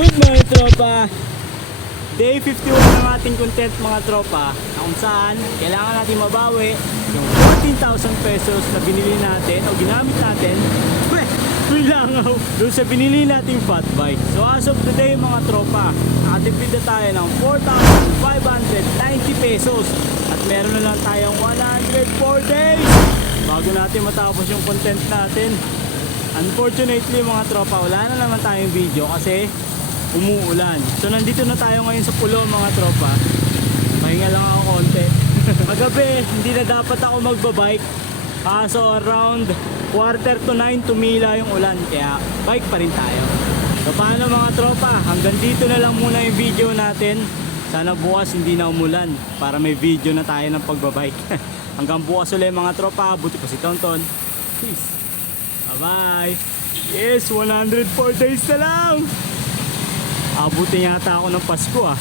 Good morning tropa! Day 51 ng ating content mga tropa, na kung saan kailangan natin mabawi yung 14,000 pesos na binili natin o ginamit natin langaw doon sa binili nating fat bike. So as of today mga tropa, nakatipid na tayo ng 4,590 pesos at meron na lang tayong 104 days bago natin matapos yung content natin. Unfortunately mga tropa, wala na naman tayong video kasi umuulan. So nandito na tayo ngayon sa pulo mga tropa. Pahinga lang ako konti. Magabi, hindi na dapat ako magbabike. So around 8:45 tumila yung ulan, kaya bike pa rin tayo. So paano mga tropa, hanggang dito na lang muna yung video natin. Sana bukas hindi na umulan para may video na tayo ng pagbabike. Hanggang bukas ulit mga tropa, buti pa si Tonton. Peace. Bye bye. Yes, 104 days na lang. Abutin yata ako ng Pasko ah.